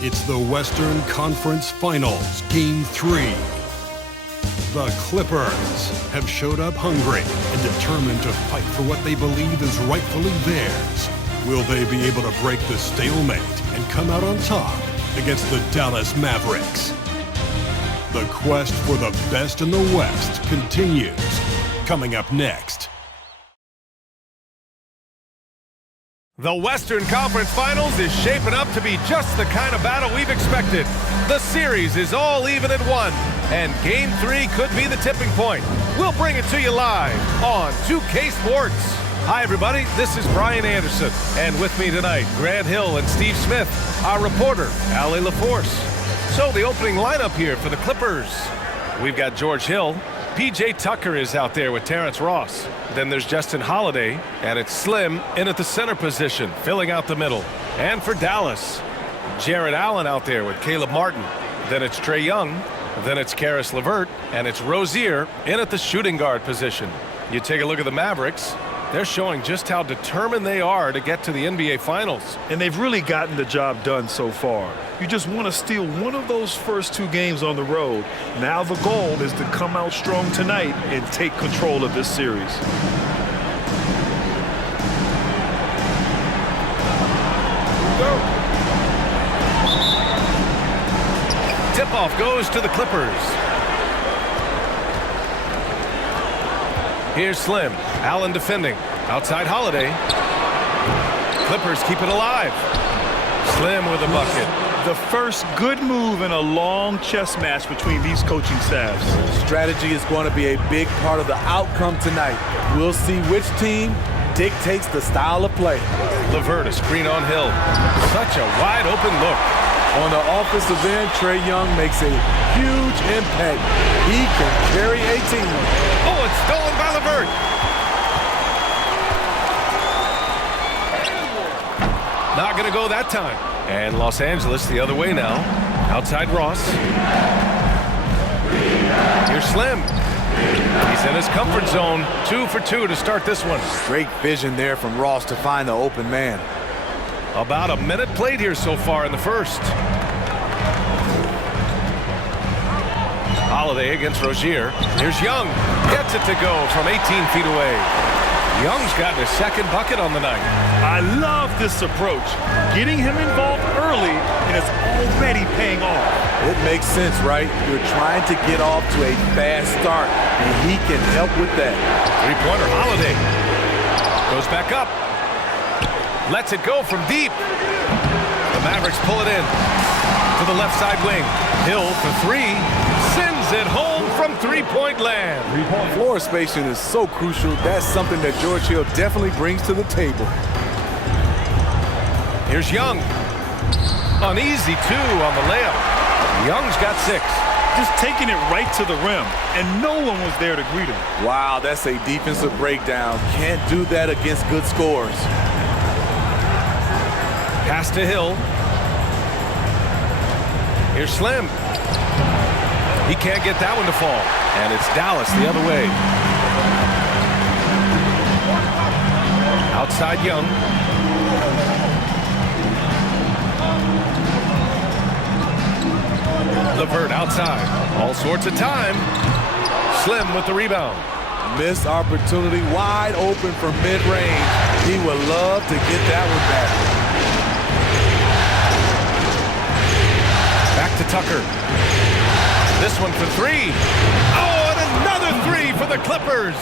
It's the Western Conference Finals, Game 3. The Clippers have showed up hungry and determined to fight for what they believe is rightfully theirs. Will they be able to break the stalemate and come out on top against the Dallas Mavericks? The quest for the best in the West continues. Coming up next. The Western Conference Finals is shaping up to be just the kind of battle we've expected. The series is all even at 1, and Game 3 could be the tipping point. We'll bring it to you live on 2K Sports. Hi, everybody. This is Brian Anderson, and with me tonight, Grant Hill and Steve Smith, our reporter, Allie LaForce. So the opening lineup here for the Clippers. We've got George Hill. P.J. Tucker is out there with Terrence Ross. Then there's Justin Holiday, and it's Slim in at the center position, filling out the middle. And for Dallas, Jarrett Allen out there with Caleb Martin. Then it's Trae Young. Then it's Karis LeVert, and it's Rozier in at the shooting guard position. You take a look at the Mavericks. They're showing just how determined they are to get to the NBA Finals. And they've really gotten the job done so far. You just want to steal one of those first 2 games on the road. Now the goal is to come out strong tonight and take control of this series. Tip-off goes to the Clippers. Here's Slim. Allen defending. Outside Holiday. Clippers keep it alive. Slim with a bucket. The first good move in a long chess match between these coaching staffs. Strategy is going to be a big part of the outcome tonight. We'll see which team dictates the style of play. LeVert, a screen on Hill. Such a wide open look. On the offensive end, Trae Young makes a huge impact. He can carry a team. Oh, it's stolen by LeVert. Not going to go that time. And Los Angeles the other way now. Outside Ross. Here's Slim. He's in his comfort zone. 2 for 2 to start this one. Great vision there from Ross to find the open man. About a minute played here so far in the first. Holiday against Rozier. Here's Young. Gets it to go from 18 feet away. Young's gotten his second bucket on the night. I love this approach. Getting him involved early, and it's already paying off. It makes sense, right? You're trying to get off to a fast start, and he can help with that. Three-pointer, Holiday. Goes back up. Lets it go from deep. The Mavericks pull it in to the left side wing. Hill for 3. Sends it home from three-point land. Floor spacing is so crucial. That's something that George Hill definitely brings to the table. Here's Young. An easy 2 on the layup. Young's got 6. Just taking it right to the rim, and no one was there to greet him. Wow, that's a defensive breakdown. Can't do that against good scores. Pass to Hill. Here's Slim. He can't get that one to fall. And it's Dallas the other way. Outside Young. LeVert outside. All sorts of time. Slim with the rebound. Missed opportunity, wide open from mid-range. He would love to get that one back. Back to Tucker. This one for 3. Oh, and another 3 for the Clippers.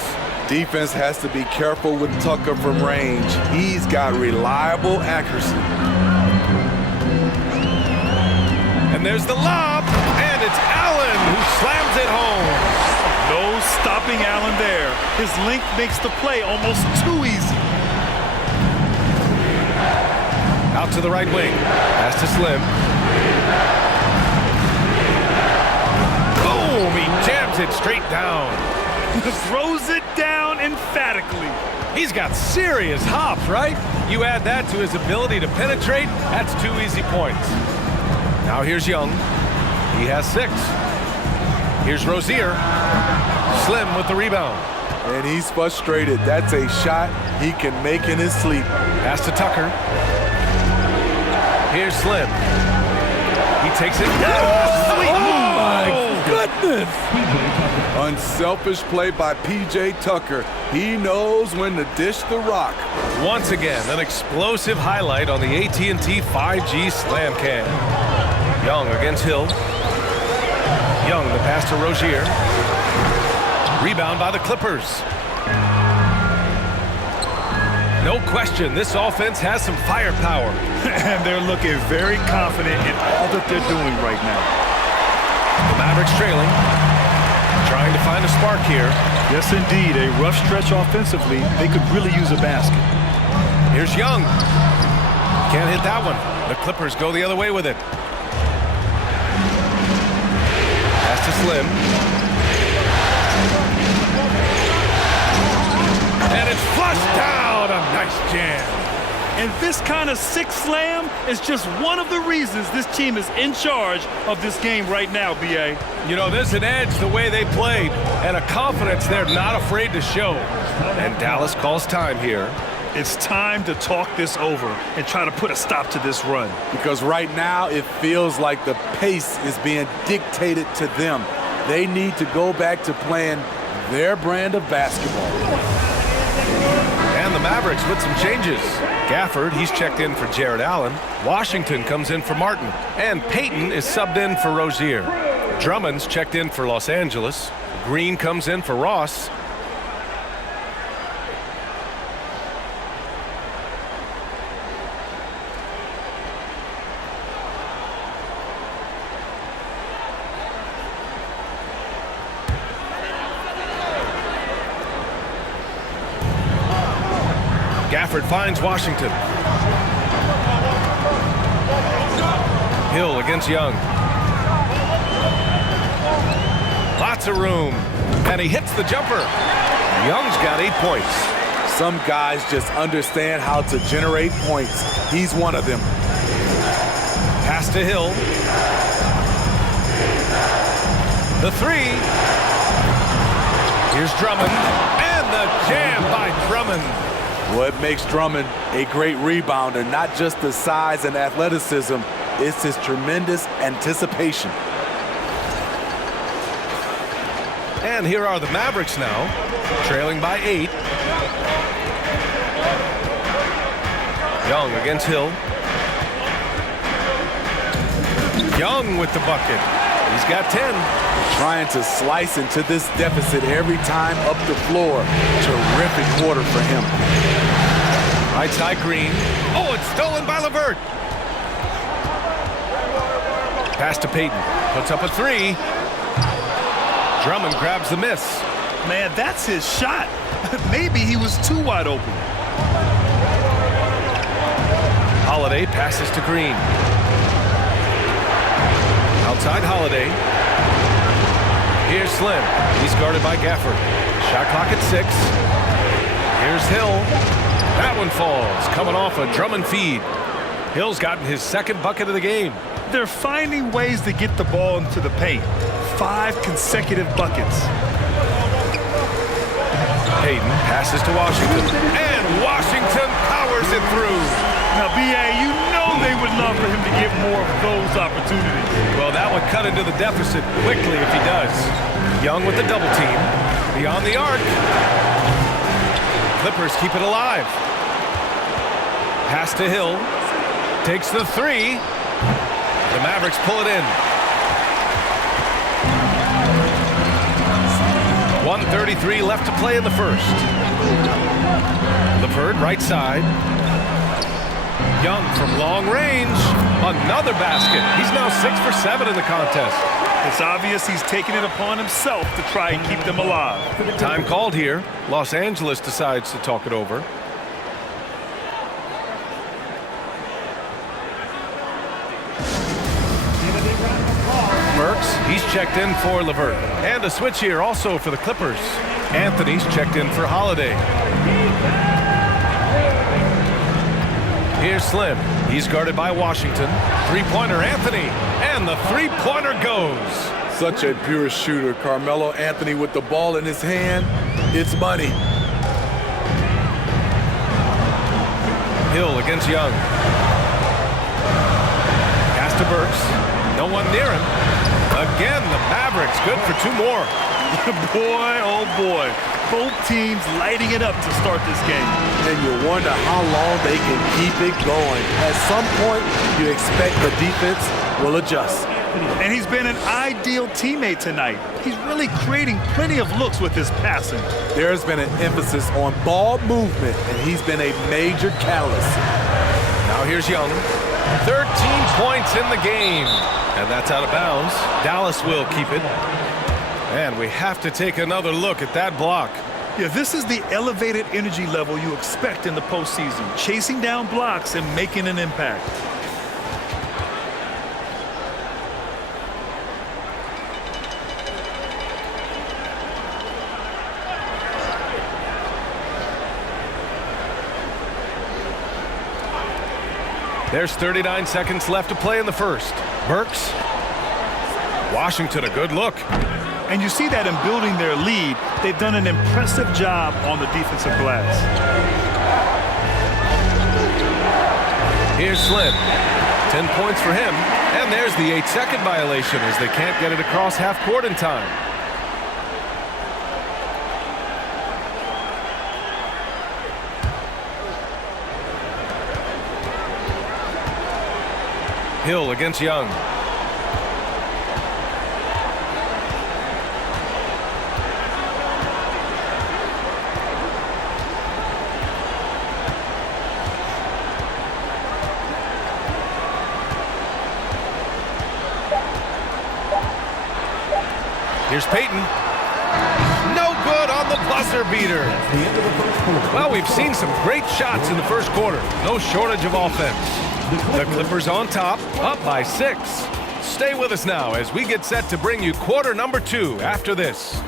Defense has to be careful with Tucker from range. He's got reliable accuracy. And there's the lob, and it's Allen who slams it home. No stopping Allen there. His length makes the play almost too easy. Out to the right wing. Pass to Slim. Boom! He jams it straight down. Throws it down emphatically. He's got serious hops, right? You add that to his ability to penetrate, that's 2 easy points. Now here's Young. He has 6. Here's Rozier. Slim with the rebound. And he's frustrated. That's a shot he can make in his sleep. Pass to Tucker. Here's Slim. takes it. Goodness! Unselfish play by P.J. Tucker. He knows when to dish the rock. Once again, an explosive highlight on the AT&T 5G Slam Cam. Young against Hill. Young, the pass to Rozier. Rebound by the Clippers. No question, this offense has some firepower. And they're looking very confident in all that they're doing right now. The Mavericks trailing. Trying to find a spark here. Yes, indeed. A rough stretch offensively. They could really use a basket. Here's Young. Can't hit that one. The Clippers go the other way with it. Pass to Slim. And it's flushed down. A nice jam. And this kind of sick slam is just one of the reasons this team is in charge of this game right now, B.A. You know, there's an edge the way they played and a confidence they're not afraid to show. And Dallas calls time here. It's time to talk this over and try to put a stop to this run. Because right now it feels like the pace is being dictated to them. They need to go back to playing their brand of basketball. And the Mavericks with some changes. Gafford, he's checked in for Jared Allen. Washington comes in for Martin. And Payton is subbed in for Rozier. Drummond's checked in for Los Angeles. Green comes in for Ross. Gafford finds Washington. Hill against Young. Lots of room. And he hits the jumper. Young's got 8 points. Some guys just understand how to generate points. He's one of them. Pass to Hill. The three. Here's Drummond. And the jam by Drummond. What makes Drummond a great rebounder, not just the size and athleticism, it's his tremendous anticipation. And here are the Mavericks now, trailing by 8. Young against Hill. Young with the bucket. He's got 10. Trying to slice into this deficit every time up the floor. Terrific quarter for him. Right side Green. Oh, it's stolen by LeVert. Pass to Payton. Puts up a 3. Drummond grabs the miss. Man, that's his shot. Maybe he was too wide open. Holiday passes to Green. Outside Holiday. Here's Slim. He's guarded by Gafford. Shot clock at 6. Here's Hill. That one falls, coming off a Drummond feed. Hill's gotten his second bucket of the game. They're finding ways to get the ball into the paint. 5 consecutive buckets. Payton passes to Washington. And Washington powers it through. Now, B.A., you know they would love for him to get more of those opportunities. Well, that would cut into the deficit quickly if he does. Young with the double team. Beyond the arc. Clippers keep it alive. Pass to Hill. Takes the 3. The Mavericks pull it in. 1:33 left to play in the first. LeVert, right side. Young from long range. Another basket. He's now 6 for 7 in the contest. It's obvious he's taking it upon himself to try and keep them alive. Time called here. Los Angeles decides to talk it over. Merks, he's checked in for LeVert. And a switch here also for the Clippers. Anthony's checked in for Holiday. Here's Slim. He's guarded by Washington. Three-pointer Anthony. And the three-pointer goes. Such a pure shooter. Carmelo Anthony with the ball in his hand. It's money. Hill against Young. Pass to Burks. No one near him. Again, the Mavericks good for 2 more. Boy, oh boy. Both teams lighting it up to start this game. And you wonder how long they can keep it going. At some point, you expect the defense will adjust. And he's been an ideal teammate tonight. He's really creating plenty of looks with his passing. There's been an emphasis on ball movement, and he's been a major catalyst. Now here's Young. 13 points in the game. And that's out of bounds. Dallas will keep it. And we have to take another look at that block. Yeah, this is the elevated energy level you expect in the postseason. Chasing down blocks and making an impact. There's 39 seconds left to play in the first. Burks. Washington, a good look. And you see that in building their lead, they've done an impressive job on the defensive glass. Here's Slim. 10 points for him. And there's the 8-second violation as they can't get it across half court in time. Hill against Young. Here's Payton. No good on the buzzer beater. Well, we've seen some great shots in the first quarter. No shortage of offense. The Clippers on top, up by 6. Stay with us now as we get set to bring you quarter number 2 after this.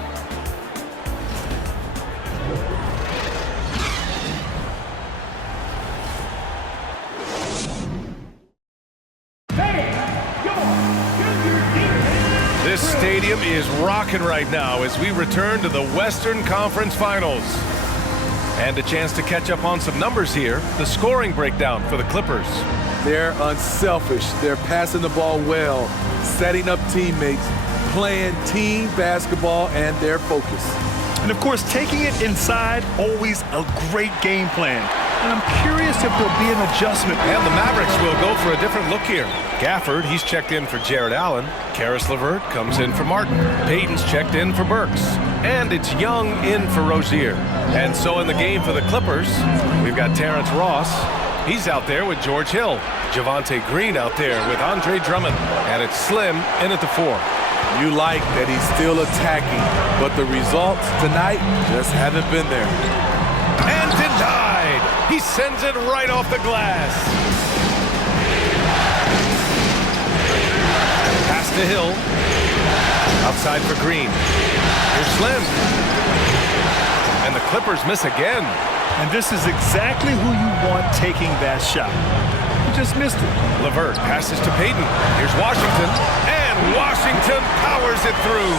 This stadium is rocking right now as we return to the Western Conference Finals. And a chance to catch up on some numbers here. The scoring breakdown for the Clippers. They're unselfish. They're passing the ball well, setting up teammates, playing team basketball, and their focus. And of course, taking it inside, always a great game plan. And I'm curious if there'll be an adjustment. And the Mavericks will go for a different look here. Gafford, he's checked in for Jared Allen. Karis LeVert comes in for Martin. Payton's checked in for Burks. And it's Young in for Rozier. And so in the game for the Clippers, we've got Terrence Ross. He's out there with George Hill. Javonte Green out there with Andre Drummond. And it's Slim in at the 4. You like that he's still attacking, but the results tonight just haven't been there. And denied. He sends it right off the glass. Pass to Hill. Outside for Green. Here's Slim. And the Clippers miss again. And this is exactly who you want taking that shot. He just missed it. LeVert passes to Payton. Here's Washington. And Washington powers it through.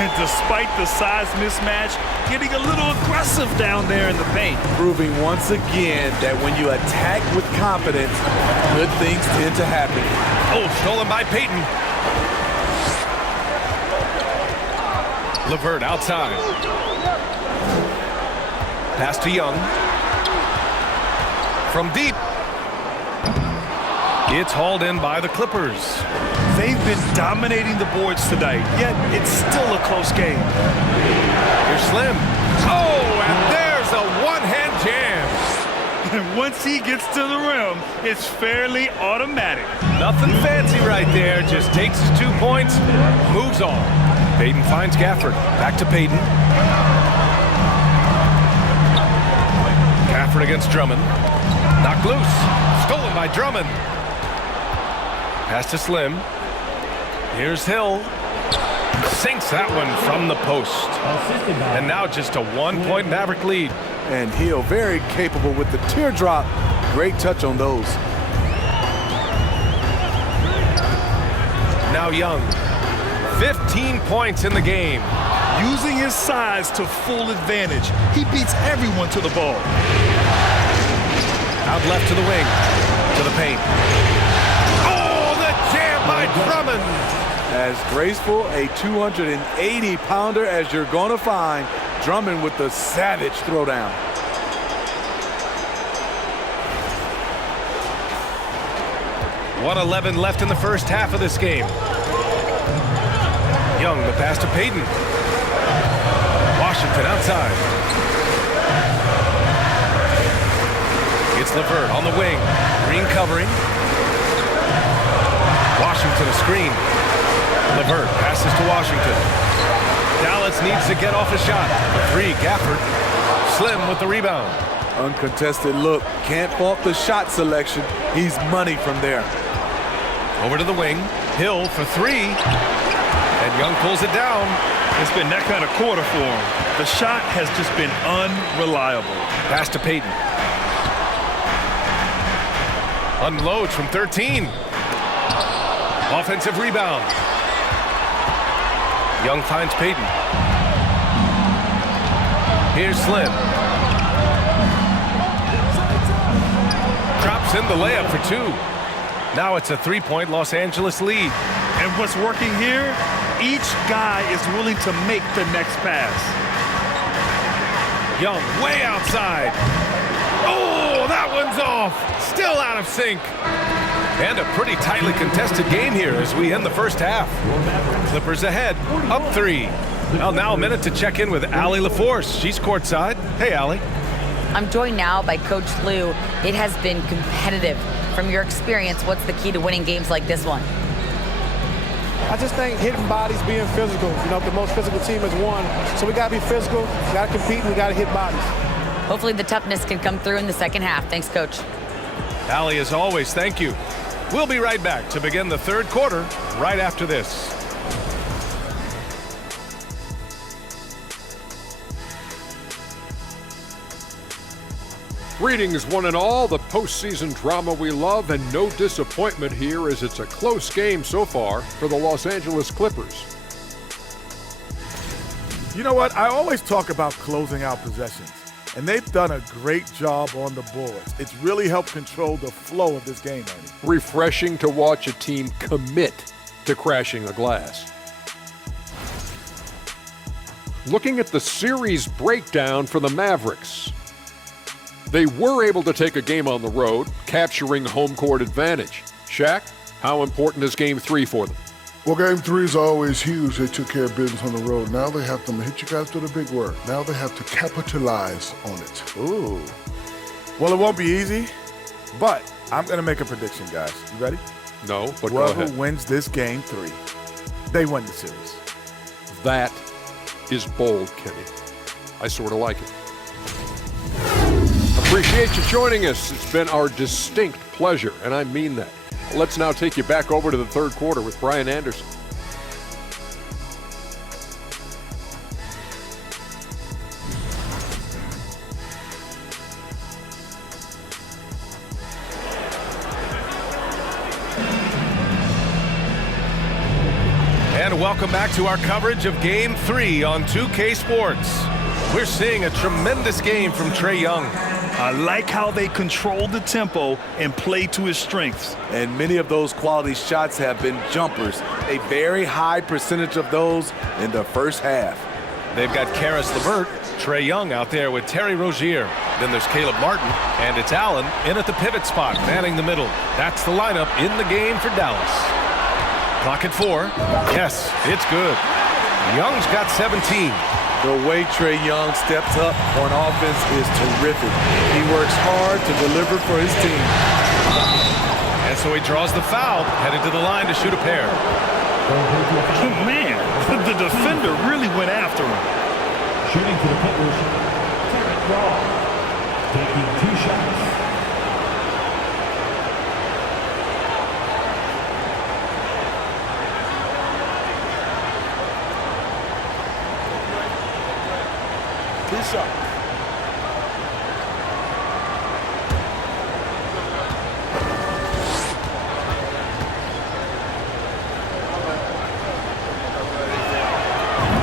And despite the size mismatch, getting a little aggressive down there in the paint. Proving once again that when you attack with confidence, good things tend to happen. Oh, stolen by Payton. LeVert outside. Pass to Young. From deep. It's hauled in by the Clippers. They've been dominating the boards tonight, yet it's still a close game. Here's Slim. Oh, and there's a one-hand jam. And once he gets to the rim, it's fairly automatic. Nothing fancy right there. Just takes his 2 points, moves on. Payton finds Gafford. Back to Payton. Gafford against Drummond. Knocked loose. Stolen by Drummond. Pass to Slim. Here's Hill. Sinks that one from the post. And now just a 1-point Maverick lead. And Hill very capable with the teardrop. Great touch on those. Now Young. 15 points in the game. Using his size to full advantage. He beats everyone to the ball. Out left to the wing. To the paint. Oh, the jam by Drummond. As graceful a 280-pounder as you're going to find. Drummond with the savage throwdown. .111 left in the first half of this game. Young, the pass to Payton. Washington outside. It's LeVert on the wing. Green covering. Washington a screen. LeVert passes to Washington. Dallas needs to get off a shot. A three, Gafford. Slim with the rebound. Uncontested look. Can't fault the shot selection. He's money from there. Over to the wing. Hill for three. And Young pulls it down. It's been that kind of quarter for him. The shot has just been unreliable. Pass to Payton. Unloads from 13. Offensive rebound. Young finds Payton. Here's Slim. Drops in the layup for two. Now it's a three-point Los Angeles lead. And what's working here? Each guy is willing to make the next pass. Young way outside. Oh, that one's off. Still out of sync. And a pretty tightly contested game here as we end the first half. Clippers ahead, up three. Well, now a minute to check in with Allie LaForce. She's courtside. Hey, Allie. I'm joined now by Coach Lou. It has been competitive. From your experience, what's the key to winning games like this one? I just think hitting bodies, being physical. You know, the most physical team has won. So we got to be physical, we got to compete, and we got to hit bodies. Hopefully the toughness can come through in the second half. Thanks, Coach. Allie, as always, thank you. We'll be right back to begin the third quarter right after this. Greetings, one and all. The postseason drama we love, and no disappointment here as it's a close game so far for the Los Angeles Clippers. You know what? I always talk about closing out possessions, and they've done a great job on the boards. It's really helped control the flow of this game, Andy. Refreshing to watch a team commit to crashing a glass. Looking at the series breakdown for the Mavericks. They were able to take a game on the road, capturing home court advantage. Shaq, how important is Game 3 for them? Well, Game 3 is always huge. They took care of business on the road. Now they have to hit you guys with a big word. Now they have to capitalize on it. Ooh. Well, it won't be easy, but I'm going to make a prediction, guys. You ready? No, but go ahead. Whoever wins this Game 3, they win the series. That is bold, Kenny. I sort of like it. Appreciate you joining us. It's been our distinct pleasure, and I mean that. Let's now take you back over to the third quarter with Brian Anderson. And welcome back to our coverage of Game 3 on 2K Sports. We're seeing a tremendous game from Trae Young. I like how they control the tempo and play to his strengths. And many of those quality shots have been jumpers. A very high percentage of those in the first half. They've got Karis LeVert, Trae Young out there with Terry Rozier. Then there's Caleb Martin, and it's Allen in at the pivot spot, manning the middle. That's the lineup in the game for Dallas. Clock at 4. Yes, it's good. Young's got 17. The way Trae Young steps up on offense is terrific. He works hard to deliver for his team. And so he draws the foul, headed to the line to shoot a pair. Oh, man, the defender really went after him. Shooting for the Clippers, Terrence Ross, taking 2 shots.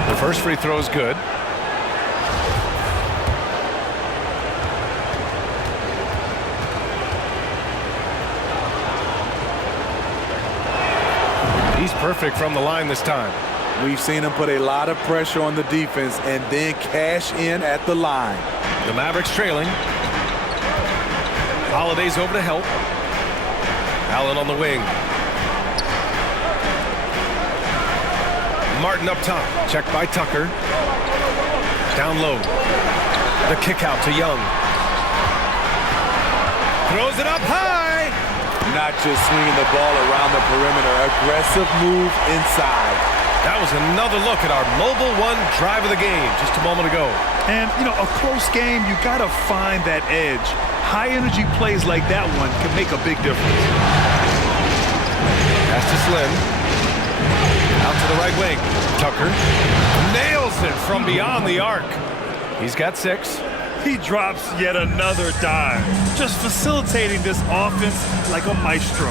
The first free throw is good. perfect from the line this time. We've seen him put a lot of pressure on the defense and then cash in at the line. The Mavericks trailing. Holiday's over to help. Allen on the wing. Martin up top. Checked by Tucker. Down low. The kick out to Young. Throws it up high. Not just swinging the ball around the perimeter. Aggressive move inside. That was another look at our Mobile One drive of the game just a moment ago. And, you know, a close game, you got to find that edge. High-energy plays like that one can make a big difference. Pass to Slim. Out to the right wing. Tucker nails it from beyond the arc. He's got 6. He drops yet another dive, just facilitating this offense like a maestro.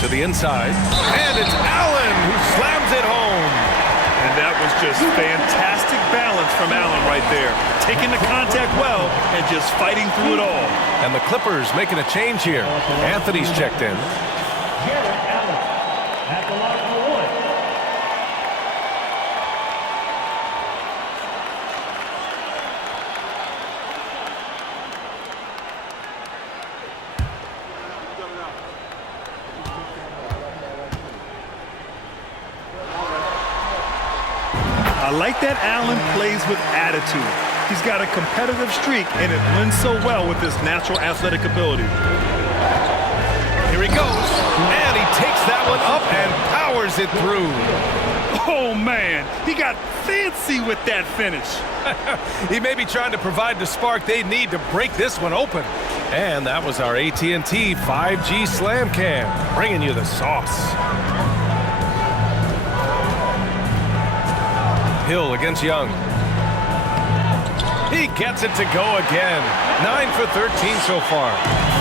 To the inside, and it's Allen who slams it home. And that was just fantastic balance from Allen right there. Taking the contact well and just fighting through it all. And the Clippers making a change here. Anthony's checked in. Allen at the line for 1. I like that Allen plays with attitude. He's got a competitive streak, and it blends so well with his natural athletic ability. Here he goes, and he takes that one up and powers it through. Oh, man, he got fancy with that finish. He may be trying to provide the spark they need to break this one open. And that was our AT&T 5G Slam Cam, bringing you the sauce. Hill against Young. He gets it to go again. 9 for 13 so far.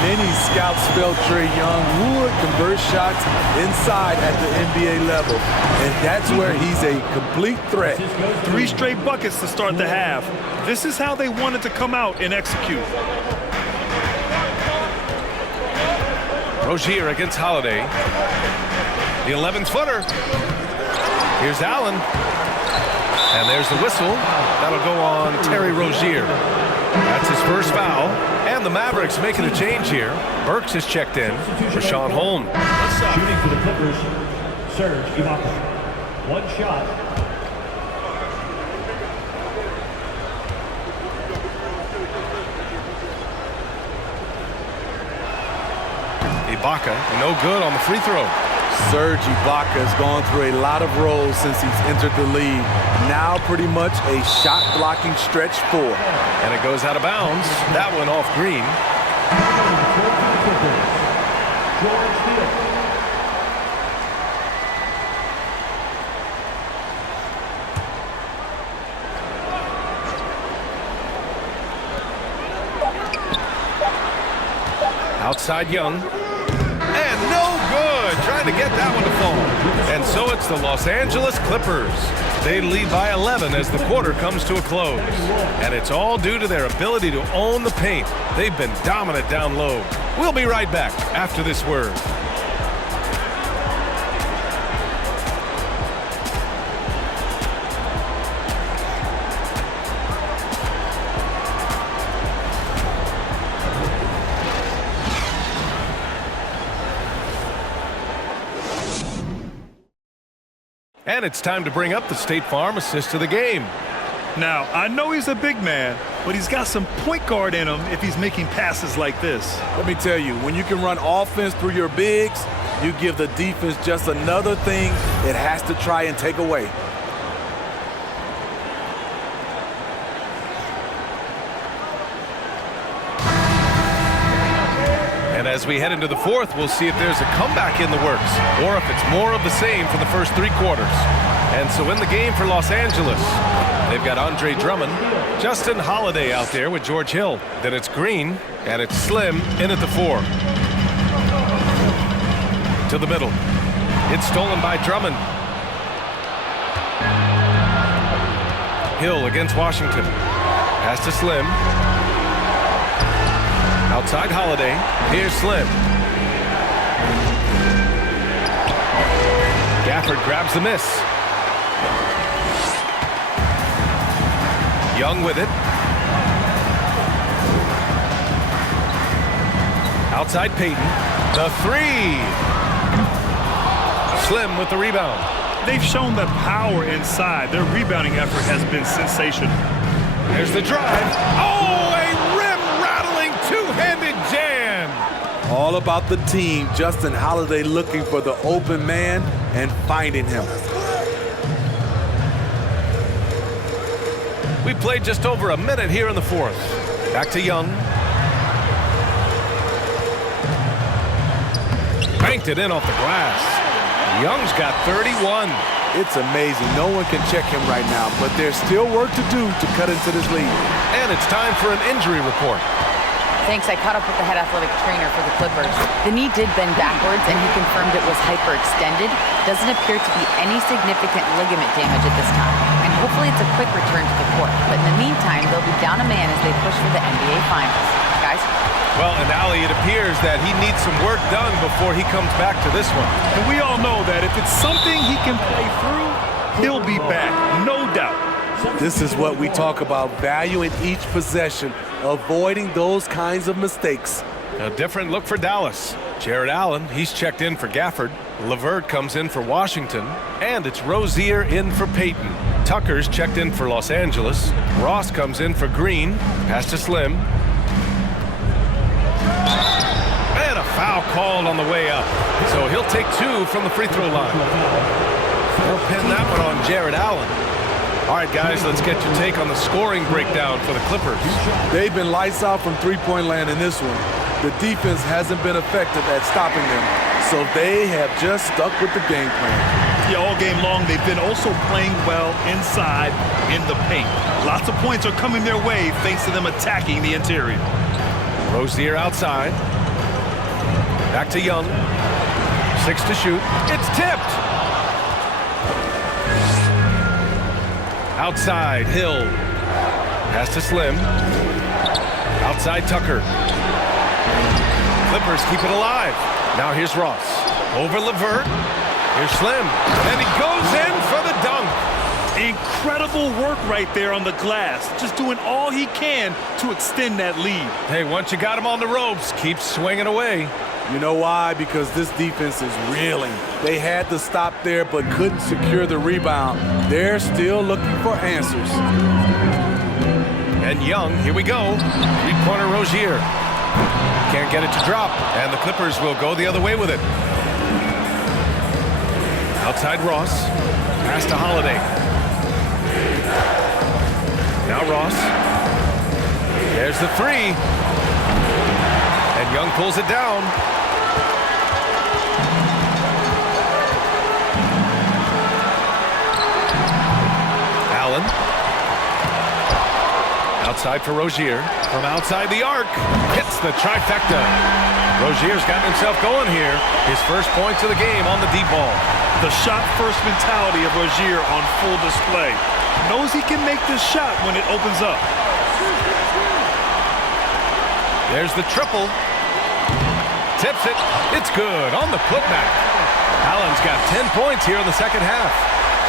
Many scouts felt Trae Young would convert shots inside at the NBA level. And that's where he's a complete threat. 3 straight buckets to start the half. This is how they wanted to come out and execute. Rozier against Holiday. The 11th footer. Here's Allen. And there's the whistle. That'll go on Terry Rozier. That's his first foul. And the Mavericks making a change here. Burks is checked in for Sean Holmes. Shooting for the Clippers, Serge Ibaka. 1 shot. Ibaka, no good on the free throw. Serge Ibaka has gone through a lot of roles since he's entered the league. Now pretty much a shot-blocking stretch 4. And it goes out of bounds. That one off Green. Outside Young. And no good. Trying to get that one to fall. And so it's the Los Angeles Clippers. They lead by 11 as the quarter comes to a close. And it's all due to their ability to own the paint. They've been dominant down low. We'll be right back after this word. And it's time to bring up the State Farm assist of the game. Now, I know he's a big man, but he's got some point guard in him if he's making passes like this. Let me tell you, when you can run offense through your bigs, you give the defense just another thing it has to try and take away. And as we head into the fourth, we'll see if there's a comeback in the works or if it's more of the same for the first 3 quarters. And so in the game for Los Angeles, they've got Andre Drummond, Justin Holiday out there with George Hill. Then it's Green, and it's Slim in at the 4. To the middle. It's stolen by Drummond. Hill against Washington. Pass to Slim. Outside Holiday. Here's Slim. Gafford grabs the miss. Young with it. Outside Payton. The three. Slim with the rebound. They've shown the power inside. Their rebounding effort has been sensational. There's the drive. Oh, a rim-rattling two-handed jam. All about the team. Justin Holiday looking for the open man and finding him. We played just over a minute here in the fourth. Back to Young. Banked it in off the glass. Young's got 31. It's amazing. No one can check him right now, but there's still work to do to cut into this lead. And it's time for an injury report. Thanks, I caught up with the head athletic trainer for the Clippers. The knee did bend backwards, and he confirmed it was hyperextended. Doesn't appear to be any significant ligament damage at this time. And hopefully it's a quick return to the court. But in the meantime, they'll be down a man as they push for the NBA Finals. Guys? Well, and Allie, it appears that he needs some work done before he comes back to this one. And we all know that if it's something he can play through, he'll be back, no doubt. This is what we talk about, valuing each possession, avoiding those kinds of mistakes. A different look for Dallas. Jared Allen, he's checked in for Gafford. LeVert comes in for Washington. And it's Rozier in for Payton. Tucker's checked in for Los Angeles. Ross comes in for Green. Pass to Slim. And a foul called on the way up. So he'll take two from the free throw line. They'll pin that one on Jared Allen. All right, guys, let's get your take on the scoring breakdown for the Clippers. They've been lights out from three-point land in this one. The defense hasn't been effective at stopping them, so they have just stuck with the game plan. Yeah, all game long, they've been also playing well inside in the paint. Lots of points are coming their way thanks to them attacking the interior. Rozier outside. Back to Young. 6 to shoot. It's tipped. Outside, Hill. Pass to Slim. Outside, Tucker. Clippers keep it alive. Now here's Ross. Over LeVert. Here's Slim. And he goes in for the dunk. Incredible work right there on the glass. Just doing all he can to extend that lead. Hey, once you got him on the ropes, keep swinging away. You know why? Because this defense is reeling. They had to stop there but couldn't secure the rebound. They're still looking for answers. And Young, here we go. Three-pointer Rozier. Can't get it to drop. And the Clippers will go the other way with it. Outside Ross. Pass to Holiday. Now Ross. There's the three. And Young pulls it down. Allen. Outside for Rozier. From outside the arc. Hits the trifecta. Rozier's gotten himself going here. His first points of the game on the deep ball. The shot-first mentality of Rozier on full display. Knows he can make this shot when it opens up. There's the triple. Tips it. It's good on the putback. Allen's got 10 points here in the second half.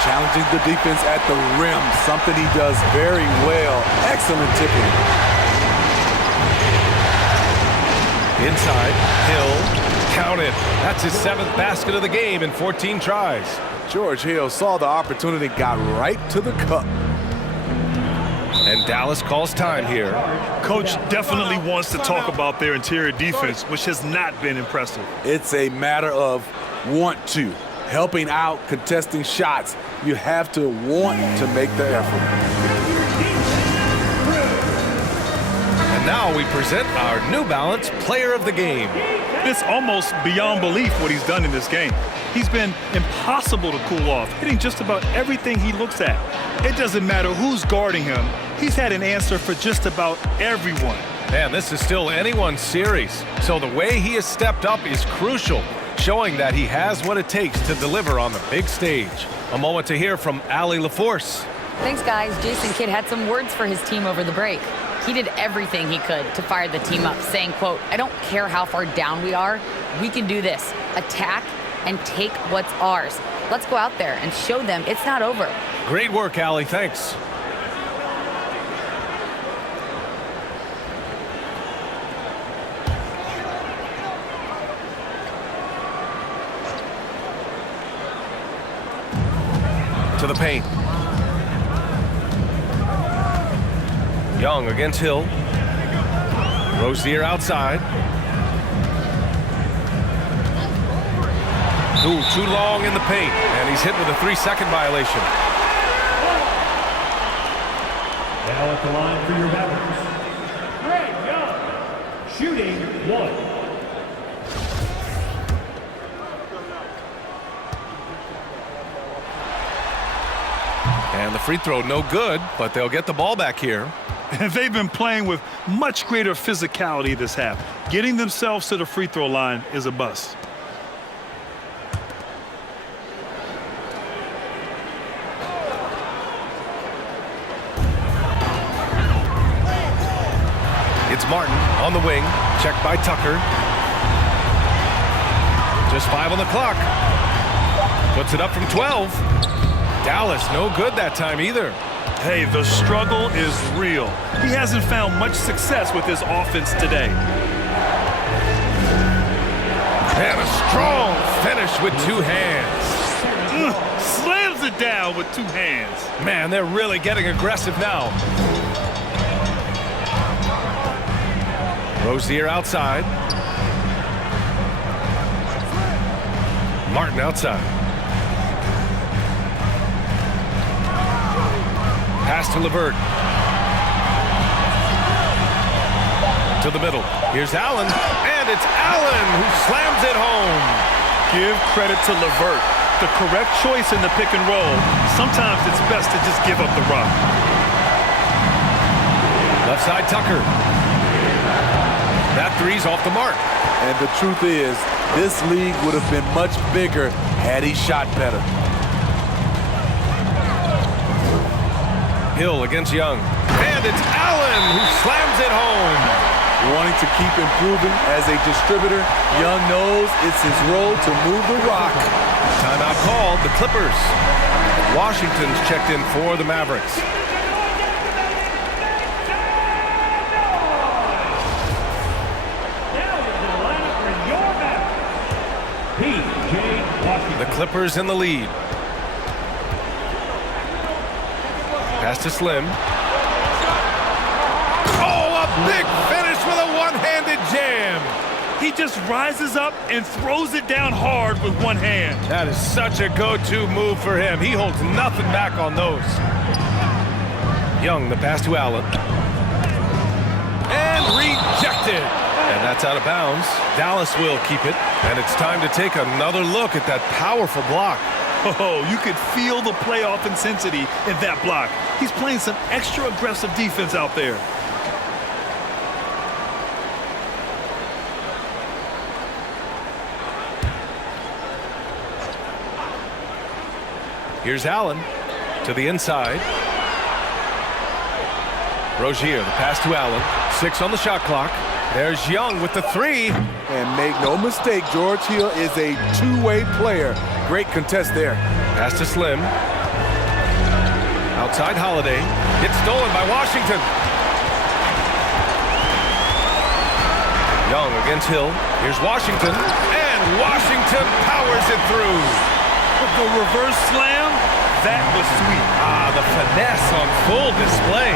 Challenging the defense at the rim, something he does very well. Excellent tipping. Inside, Hill. Counted. That's his 7th basket of the game in 14 tries. George Hill saw the opportunity, got right to the cup. And Dallas calls time here. Coach definitely wants to talk about their interior defense, which has not been impressive. It's a matter of want to. Helping out, contesting shots. You have to want to make the effort. And now we present our New Balance Player of the Game. It's almost beyond belief what he's done in this game. He's been impossible to cool off, hitting just about everything he looks at. It doesn't matter who's guarding him. He's had an answer for just about everyone. Man, this is still anyone's series. So the way he has stepped up is crucial, showing that he has what it takes to deliver on the big stage. A moment to hear from Allie LaForce. Thanks, guys. Jason Kidd had some words for his team over the break. He did everything he could to fire the team up, saying, quote, "I don't care how far down we are. We can do this. Attack and take what's ours." Let's go out there and show them it's not over. Great work, Allie. Thanks. To the paint. Young against Hill. Rozier outside. Ooh, too long in the paint, and he's hit with a 3-second violation. Now at the line for your Mavericks, Greg Young, shooting 1. And the free throw no good, but they'll get the ball back here. And they've been playing with much greater physicality this half. Getting themselves to the free throw line is a bust. It's Martin on the wing, checked by Tucker. Just 5 on the clock. Puts it up from 12. Dallas, no good that time either. Hey, the struggle is real. He hasn't found much success with his offense today. And a strong finish with 2 hands. Slams it down with 2 hands. Man, they're really getting aggressive now. Rozier outside. Martin outside. Pass to LeVert. To the middle. Here's Allen, and it's Allen who slams it home. Give credit to LeVert. The correct choice in the pick and roll. Sometimes it's best to just give up the rock. Left side Tucker. That 3's off the mark. And the truth is, this league would have been much bigger had he shot better. Hill against Young. And it's Allen who slams it home. Wanting to keep improving as a distributor, Young knows it's his role to move the rock. Timeout called, the Clippers. Washington's checked in for the Mavericks. The Clippers in the lead. Pass to Slim. Oh, a big finish with a one-handed jam. He just rises up and throws it down hard with one hand. That is such a go-to move for him. He holds nothing back on those. Young, the pass to Allen. And rejected. And that's out of bounds. Dallas will keep it. And it's time to take another look at that powerful block. Oh, you could feel the playoff intensity in that block. He's playing some extra aggressive defense out there. Here's Allen to the inside. Rozier, the pass to Allen. 6 on the shot clock. There's Young with the 3. And make no mistake, George Hill is a two-way player. Great contest there. Pass to Slim. Outside Holiday. It's stolen by Washington. Young against Hill. Here's Washington. And Washington powers it through. The reverse slam, that was sweet. Ah, the finesse on full display.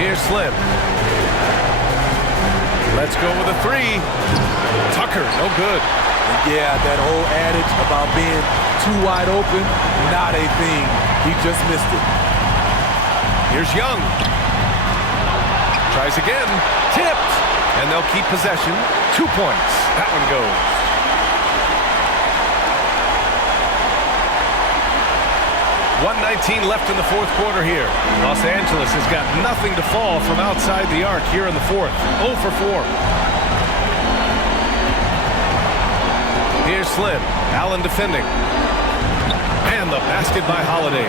Here's Slim. Let's go with a 3. Tucker, no good. Yeah, that whole adage about being too wide open, not a thing. He just missed it. Here's Young. Tries again. Tipped. And they'll keep possession. 2 points. That one goes. .119 left in the fourth quarter here. Los Angeles has got nothing to fall from outside the arc here in the fourth. 0 for 4. Here's Slim. Allen defending. And the basket by Holiday.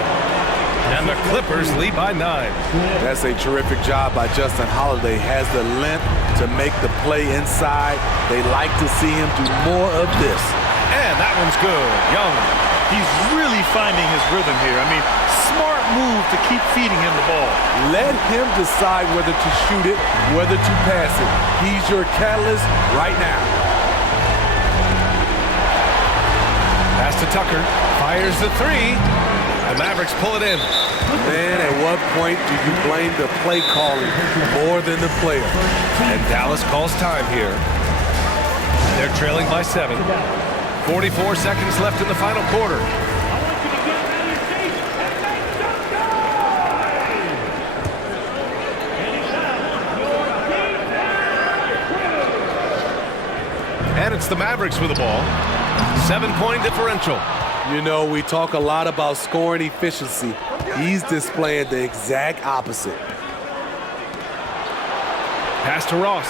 And the Clippers lead by 9. That's a terrific job by Justin Holiday. Has the length to make the play inside. They like to see him do more of this. And that one's good. Young. He's really finding his rhythm here. I mean, smart move to keep feeding him the ball. Let him decide whether to shoot it, whether to pass it. He's your catalyst right now. Pass to Tucker. Fires the 3. The Mavericks pull it in. Man, at what point do you blame the play calling more than the player? And Dallas calls time here. They're trailing by 7. 44 seconds left in the final quarter. And it's the Mavericks with the ball. 7-point differential. You know, we talk a lot about scoring efficiency. He's displaying the exact opposite. Pass to Ross.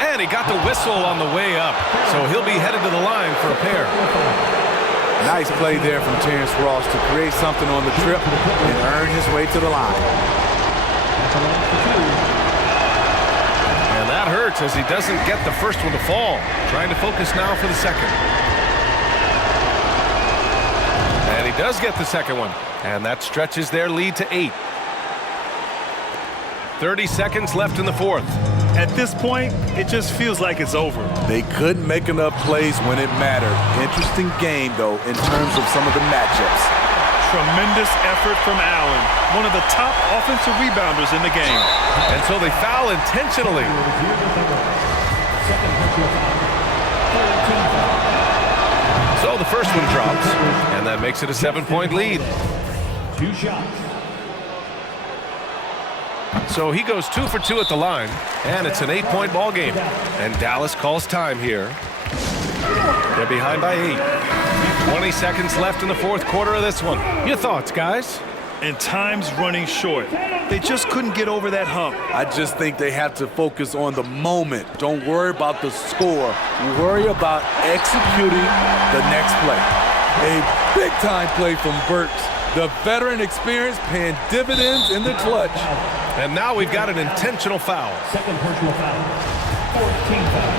And he got the whistle on the way up. So he'll be headed to the line for a pair. Nice play there from Terrence Ross to create something on the trip and earn his way to the line. And that hurts as he doesn't get the first one to fall. Trying to focus now for the second. And he does get the second one. And that stretches their lead to 8. 30 seconds left in the fourth. At this point, it just feels like it's over. They couldn't make enough plays when it mattered. Interesting game, though, in terms of some of the matchups. Tremendous effort from Allen, one of the top offensive rebounders in the game. And so they foul intentionally. So the first one drops, and that makes it a 7-point lead. 2 shots. So he goes 2 for 2 at the line, and it's an 8-point ball game. And Dallas calls time here. They're behind by 8. 20 seconds left in the fourth quarter of this one. Your thoughts, guys? And time's running short. They just couldn't get over that hump. I just think they have to focus on the moment. Don't worry about the score. Worry about executing the next play. A big-time play from Burks. The veteran experience paying dividends in the clutch. And now we've got an intentional foul. Second personal foul. 14th foul.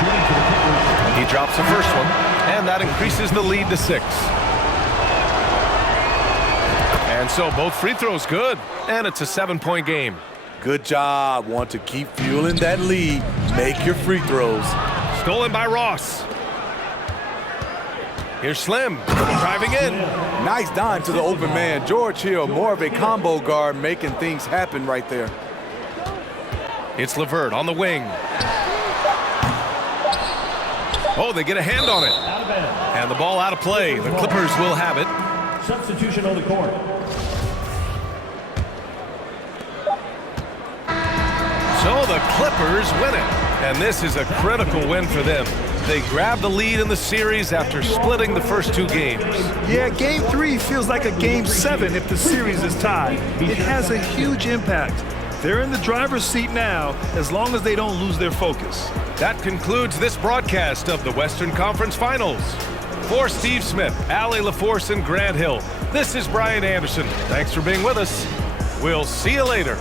Shooting for the Clippers. He drops the first one, and that increases the lead to 6. And so both free throws good, and it's a 7-point game. Good job. Want to keep fueling that lead. Make your free throws. Stolen by Ross. Here's Slim driving in. Nice dime to the open man. George Hill, more of a combo guard, making things happen right there. It's LeVert on the wing. Oh, they get a hand on it. And the ball out of play. The Clippers will have it. Substitution on the court. So the Clippers win it. And this is a critical win for them. They grab the lead in the series after splitting the first 2 games. Yeah, Game 3 feels like a Game 7 if the series is tied. It has a huge impact. They're in the driver's seat now as long as they don't lose their focus. That concludes this broadcast of the Western Conference Finals. For Steve Smith, Allie LaForce, and Grant Hill, this is Brian Anderson. Thanks for being with us. We'll see you later.